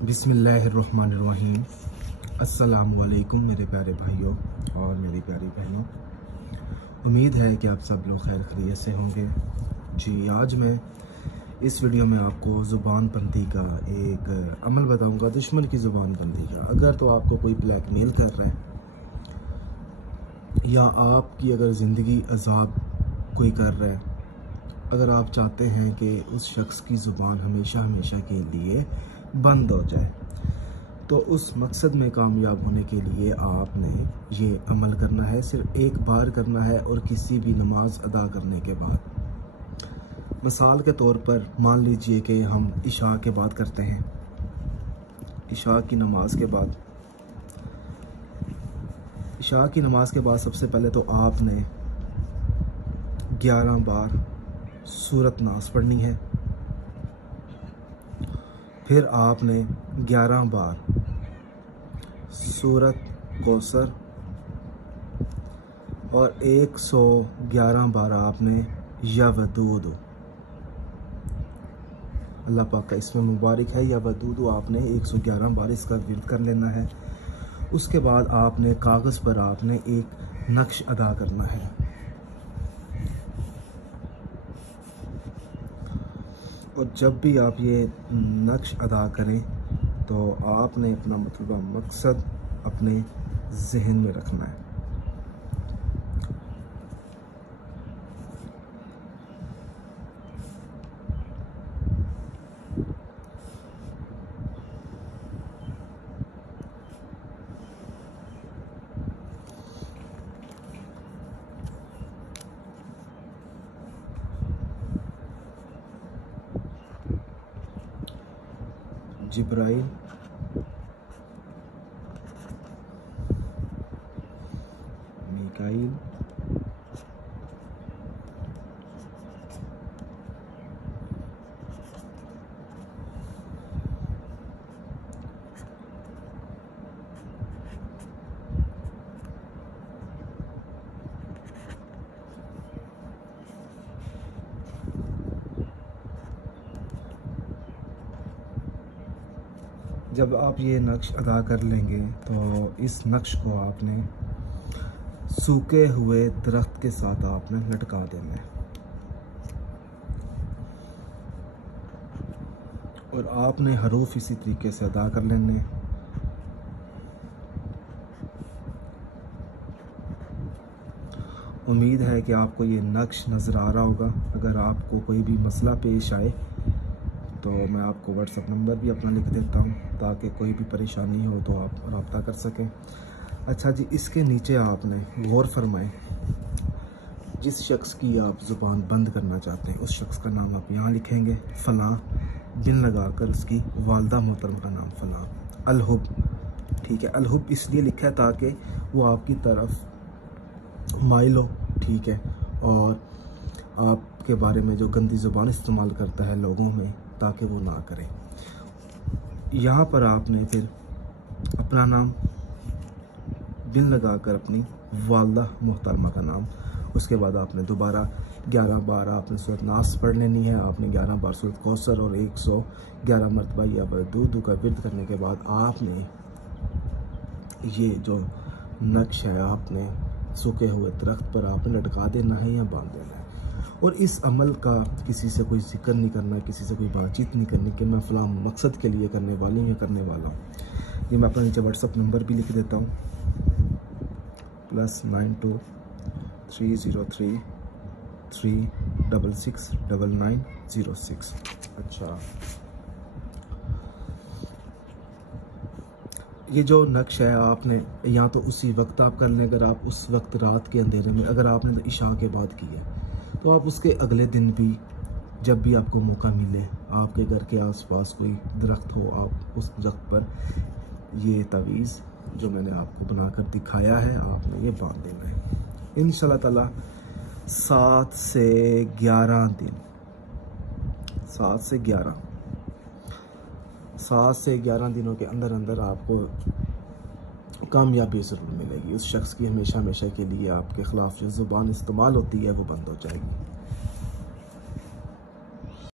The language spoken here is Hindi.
बिस्मिल्लाहिर्रहमानिर्रहीम। अस्सलामुअलैकुम मेरे प्यारे भाइयों और मेरी प्यारी बहनों। उम्मीद है कि आप सब लोग खैर खैरियत से होंगे। जी, आज मैं इस वीडियो में आपको ज़ुबानबंदी का एक अमल बताऊंगा, दुश्मन की ज़ुबानबंदी का। अगर तो आपको कोई ब्लैकमेल कर रहा है या आपकी अगर ज़िंदगी अजाब कोई कर रहा है, अगर आप चाहते हैं कि उस शख्स की ज़ुबान हमेशा हमेशा के लिए बंद हो जाए, तो उस मकसद में कामयाब होने के लिए आपने ये अमल करना है। सिर्फ एक बार करना है और किसी भी नमाज अदा करने के बाद। मिसाल के तौर पर मान लीजिए कि हम इशा के बाद करते हैं, इशा की नमाज के बाद सबसे पहले तो आपने 11 बार सूरत नास पढ़नी है। फिर आपने 11 बार सूरत कौसर और 111 बार आपने या वदूद, अल्लाह पाक का इसमें मुबारक है, या वदूद आपने 111 बार इसका विर्द कर लेना है। उसके बाद आपने कागज़ पर आपने एक नक्श अदा करना है। और जब भी आप ये नक्श अदा करें तो आपने अपना मकसद अपने जहन में रखना है। जिब्राइल, मीकाईल, जब आप ये नक्श अदा कर लेंगे तो इस नक्श को आपने सूखे हुए दरख्त के साथ आपने लटका देना है। और आपने हरूफ इसी तरीके से अदा कर लेने। उम्मीद है कि आपको ये नक्श नज़र आ रहा होगा। अगर आपको कोई भी मसला पेश आए तो मैं आपको व्हाट्सएप नंबर भी अपना लिख देता हूँ, ताकि कोई भी परेशानी हो तो आप रब्ता कर सकें। अच्छा जी, इसके नीचे आपने गौर फरमाएं, जिस शख्स की आप ज़ुबान बंद करना चाहते हैं उस शख्स का नाम आप यहाँ लिखेंगे, फ़लाँ, बिन लगाकर उसकी वालदा मोहतरम का नाम फ़लाँ, अलहुब। ठीक है, अलहुब इसलिए लिखा है ताकि वो आपकी तरफ माइल हो, ठीक है, और आपके बारे में जो गंदी ज़ुबान इस्तेमाल करता है लोगों में, ताकि वो ना करें। यहाँ पर आपने फिर अपना नाम, बिन लगाकर अपनी वालदा मोहतरमा का नाम, उसके बाद आपने दोबारा 11 बार आपने सूरत नास पढ़ लेनी है। आपने 11 बार सूरत कौसर और 111 मरतबा या वदूद का विर्द करने के बाद आपने ये जो नक्श है आपने सूखे हुए दरख्त पर आपने लटका देना है या बांध देना है। और इस अमल का किसी से कोई जिक्र नहीं करना, किसी से कोई बातचीत नहीं करनी कि मैं फ़लाँ मकसद के लिए करने वाली हूँ या करने वाला हूँ। ये मैं अपना नीचे व्हाट्सअप नंबर भी लिख देता हूँ, +92 303 366 9906। अच्छा, ये जो नक्श है आपने या तो उसी वक्त आप कर लें, अगर आप उस वक्त रात के अंधेरे में, अगर आपने तो इशा के बाद की है तो आप उसके अगले दिन भी जब भी आपको मौका मिले, आपके घर के आसपास कोई दरख्त हो, आप उस दरख्त पर ये तावीज़ जो मैंने आपको बनाकर दिखाया है आपने ये बांध देना है। इंशाल्लाह ताला 7 से 11 दिन, 7 से 11 दिनों के अंदर अंदर आपको कामयाबी ज़रूर मिलेगी। उस शख्स की हमेशा हमेशा के लिए आपके ख़िलाफ़ जो ज़ुबान इस्तेमाल होती है वो बंद हो जाएगी।